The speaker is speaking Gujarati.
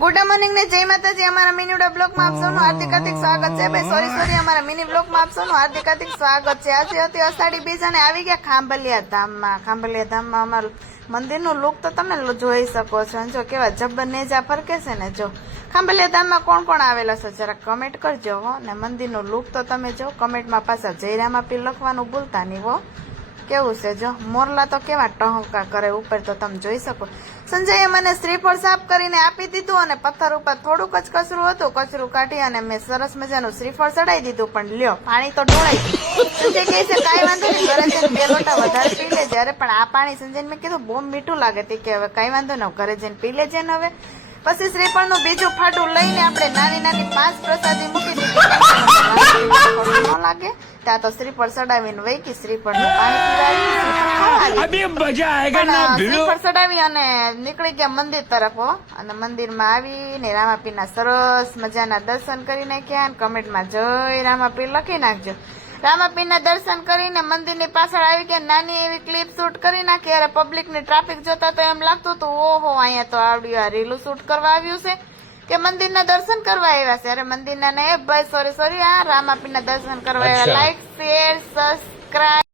ગુડ મોર્નિંગ ને જય માતાજી। અમારા મિની બ્લોગ માં આપ સૌનું હાર્દિક સ્વાગત છે। ભાઈ સોરી અમારા મિની બ્લોગ માં આપ સૌનું હાર્દિક સ્વાગત છે। આજે હતી અષાઢી બીજ અને આવી ગયા ખાંભલિયા ધામમાં। ખાંભલિયા ધામમાં અમારું મંદિરનું લુક તો તમે જોઈ શકો છો। જો કેવા જબ્બર નેજા ફરકે છે ને। જો ખાંભલિયા ધામમાં કોણ કોણ આવેલા છે જરા કમેન્ટ કરજો હો ને। મંદિરનું લુક તો તમે જો કમેન્ટમાં પાછા જયરામા પીર લખવાનું ભૂલતા નહીં હો। કેવું છે જો મોરલા તો કેવા ટહુકા કરે ઉપર તો તમે જોઈ શકો। સંજયે મને શ્રીફળ સાફ કરીને આપી દીધું અને પથ્થર ઉપર થોડુંક જ કચરું હતું, કચરું કાઢી અને મેં સરસ મજાનું શ્રીફળ ચડાવી દીધું। પણ લ્યો પાણી તો ઢોળાઈ ગયું। સંજય કહે છે કાંઈ વાંધો નહીં, ઘરે જઈને 2 લોટા વધારે પી લેજે। અરે પણ આ પાણી સંજયને મેં કીધું બહુ મીઠું લાગે તે કે હવે કાંઈ વાંધો ન, ઘરે જઈને પી લેજે ને। હવે પછી શ્રીફળનું બીજું ફાટું લઈને આપણે નાની નાની 5 પ્રસાદી મૂકી દીધી ન લાગે ત્યાં તો શ્રીફળ ચડાવીને વહી ગઈ। શ્રીફળનું પાણી પીવડાવી શ્રીફળ ચડાવી અને નીકળી ગયા મંદિર તરફ અને મંદિરમાં આવીને રામાપીરના સરસ મજાના દર્શન કરી નાખ્યા। અને કમેન્ટમાં જય રામાપીર લખી નાખજો। રામાપીરના દર્શન કરીને મંદિરની પાછળ આવી ગયા, નાની એવી ક્લિપ શૂટ કરી નાખી। અરે પબ્લિકની ટ્રાફિક જોતા તો એમ લાગતું હતું ઓહો અહીંયા તો આવડ્યું આ રીલું શૂટ કરવા આવ્યું છે કે મંદિરના દર્શન કરવા આવ્યા છે। અરે મંદિરના ને ભાઈ સોરી આ રામાપીરના દર્શન કરવા આવ્યા। Like share subscribe